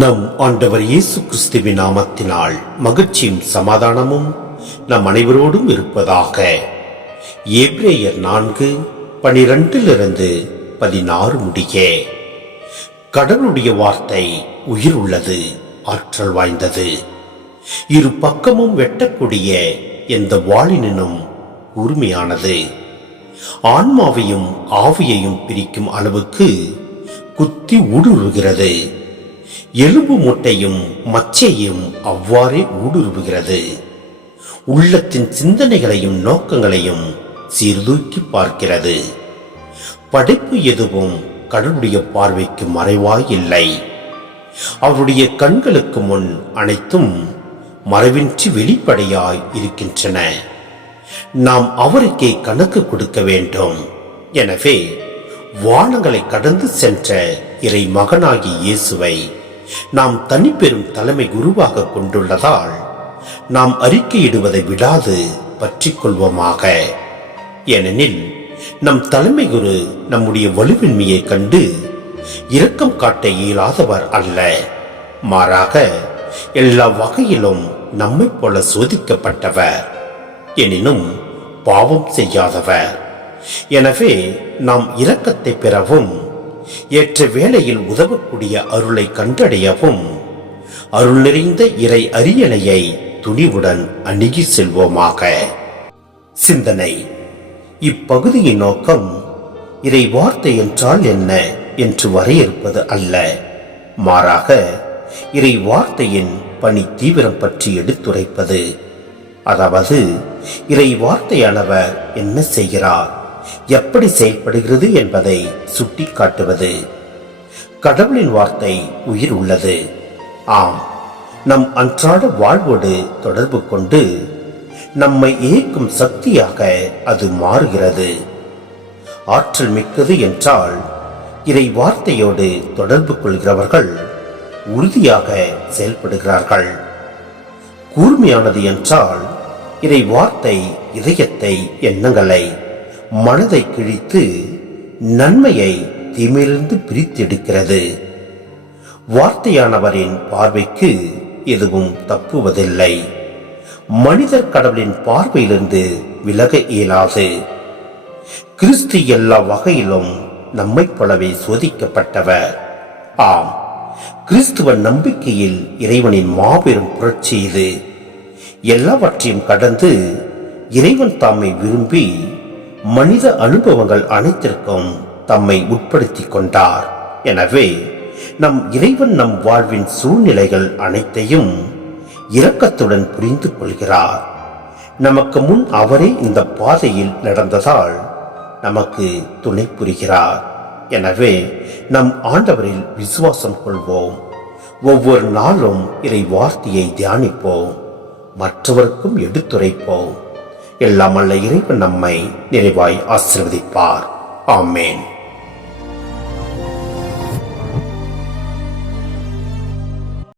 நம் ஆண்டவர் இயேசு கிறிஸ்துவின் நாமத்தினால் மகிழ்ச்சியும் சமாதானமும் நம் அனைவரோடும் இருப்பதாக. எபிரேயர் 4:12-16 முடிய. கடவுளுடைய வார்த்தை உயிர் உள்ளது, ஆற்றல் வாய்ந்தது, இரு பக்கமும் வெட்டக்கூடிய எந்த வாளினும் கூர்மையானது, ஆன்மாவையும் ஆவியையும் பிரிக்கும் அளவுக்கு குத்தி ஊடுருவுகிறது, எலும்பு மூட்டையும் மச்சையும் அவ்வாறே ஊடுருவுகிறது, உள்ளத்தின் சிந்தனைகளையும் நோக்கங்களையும் சீர்தூக்கி பார்க்கிறது. படைப்பு எதுவும் கடவுளுடைய பார்வைக்கு மறைவாய் இல்லை. அவருடைய கண்களுக்கு முன் அனைத்தும் மறைவின்றி வெளிப்படையாய் இருக்கின்றன. நாம் அவருக்கே கணக்கு கொடுக்க வேண்டும். எனவே வானங்களை கடந்து சென்ற இறை மகனாகி இயேசுவை நாம் தனிப்பெரும் தலைமை குருவாக கொண்டுள்ளதால் நாம் அறிக்கையிடுவதை விடாது பற்றிக் கொள்வோமாக. ஏனெனில் நம் தலைமை குரு நம்முடைய வலுவின்மையை கண்டு இரக்கம் காட்ட இயலாதவர் அல்ல. மாறாக எல்லா வகையிலும் நம்மை போல சோதிக்கப்பட்டவர், எனினும் பாவம் செய்யாதவர். எனவே நாம் இரக்கத்தை பெறவும் ஏற்ற வேளையில் உதவக்கூடிய அருளை கண்டடையவும் அருள் நிறைந்த இறை அரியணையை துணிவுடன் அணுகி செல்வோமாக. சிந்தனை. இப்பகுதியின் நோக்கம் இறை வார்த்தை என்றால் என்ன என்று வரையறுப்பது அல்ல. மாறாக இறை வார்த்தையின் பணி தீவிரம் பற்றி எடுத்துரைப்பது. அதாவது இறை வார்த்தையானவர் என்ன செய்கிறார், எப்படி செயல்படுகிறது என்பதை சுட்டி காட்டுவது. கடவுளின் வார்த்தை உயிர் உள்ளது. ஆம், நம் அன்றாட வாழ்வோடு தொடர்பு கொண்டு நம்மை இயக்கும் சக்தியாக அது மாறுகிறது. ஆற்றல் மிக்கது என்றால் இறை வார்த்தையோடு தொடர்பு கொள்கிறவர்கள் உறுதியாக செயல்படுகிறார்கள். கூர்மையானது என்றால் இறை வார்த்தை இதயத்தை, எண்ணங்களை, மனதை கிழித்து நன்மையை தீமையிலிருந்து பிரித்தெடுக்கிறது. வார்த்தையானவரின் பார்வைக்கு எதுவும் தப்புவதில்லை. மனிதர் கடவுளின் பார்வையிலிருந்து விலக இயலாது. கிறிஸ்து எல்லா வகையிலும் நம்மை போலவே சோதிக்கப்பட்டவர். ஆம், கிறிஸ்துவ நம்பிக்கையில் இறைவனின் மாபெரும் புரட்சி இது. எல்லாவற்றையும் கடந்து இறைவன் தாமை விரும்பி மனித அனுபவங்கள் அனைத்திற்கும் தம்மை உட்படுத்திக் கொண்டார். எனவே நம் இறைவன் நம் வாழ்வின் சூழ்நிலைகள் அனைத்தையும் இரக்கத்துடன் புரிந்து கொள்கிறார். நமக்கு முன் அவரே இந்த பாதையில் நடந்ததால் நமக்கு துணை புரிகிறார். எனவே நம் ஆண்டவரில் விசுவாசம் கொள்வோம். ஒவ்வொரு நாளும் இறை வார்த்தையை தியானிப்போம், மற்றவருக்கும் எடுத்துரைப்போம். எல்லாம் அல்ல இறைவன் நம்மை நிறைவாய் ஆசீர்வதிப்பார். ஆமேன்.